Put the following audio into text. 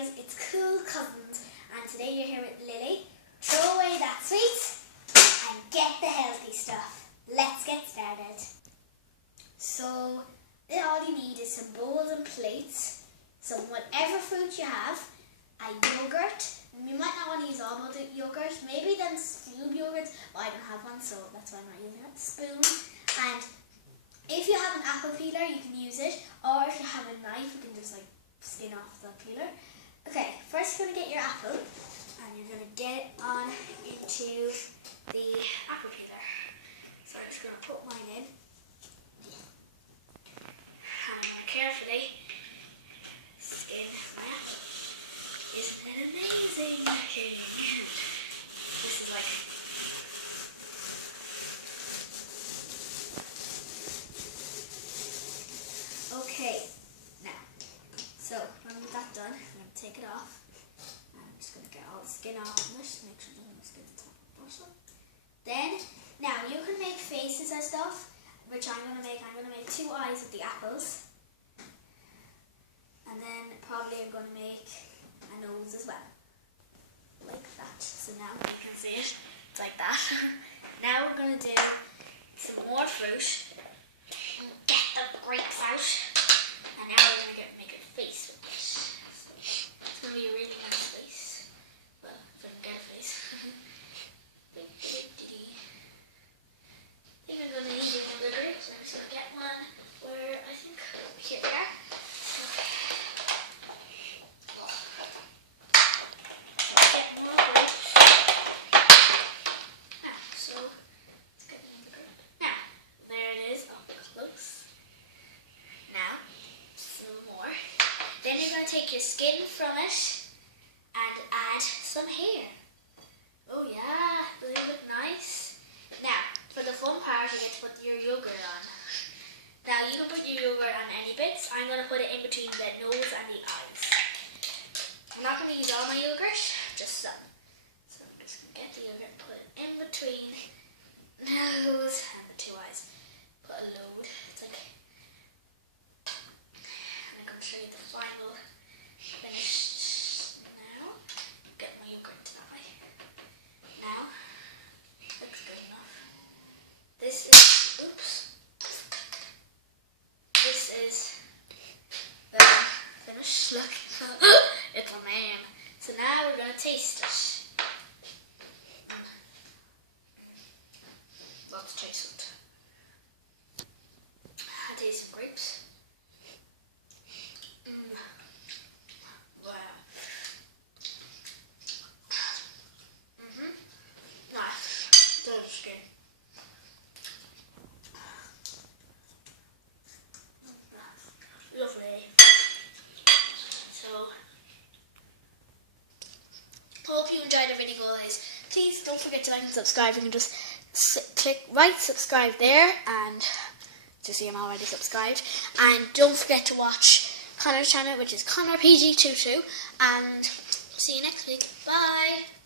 guys, it's Cool Cousins, and today you're here with Lily. Throw away that sweet and get the healthy stuff. Let's get started. So, all you need is some bowls and plates, some whatever fruit you have, a yogurt. You might not want to use almond yogurt, maybe then scoop yogurt, but I don't have one, so that's why I'm not using it. Spoon, and if you have an apple peeler, you can use it, or if you have a knife, you can just skin off the peeler. Okay, first you're going to get your apple, and you're going to get it on into the apple peeler. So I'm just going to put mine in, and I'm going to carefully skin my apple. Isn't it amazing? This is okay, now, so when we've that done, I'm going to take it off. And I'm just going to get all the skin off of it, make sure there's no skin at the top of the bottom. Then, now you can make faces and stuff, which I'm going to make. I'm going to make 2 eyes with the apples. And then probably I'm going to make a nose as well. Like that. So now you can see it. It's like that. Now we're going to do some more fruit. Get the grapes out. And now we're going to make a face with it. So it's going to be a really nice face. Well, if I can get a face. I think I'm going to need another grape. So I'm just going to get one where I think here we are. Then you're going to take your skin from it and add some hair. Oh yeah, does it look nice? Now, for the fun part, you get to put your yogurt on. Now, you can put your yogurt on any bits. I'm going to put it in between the nose and the eyes. I'm not going to use all my yogurt, just some. So I'm just going to get the yogurt and put it in between the nose and the 2 eyes. Put a load. It's like... I'm going to show you the final finish now. Get my yogurt to that way. Now, looks good enough. This is, oops. This is the finish. Look, it's a man. So now we're going to taste it. Let's taste it. I taste some grapes. Wow. Nice. Delicious skin. Lovely. So, hope you enjoyed the video, guys. Please don't forget to like and subscribe. You can just click subscribe there, and to see I'm already subscribed. And don't forget to watch Connor's channel, which is Connor PG22, and see you next week. Bye.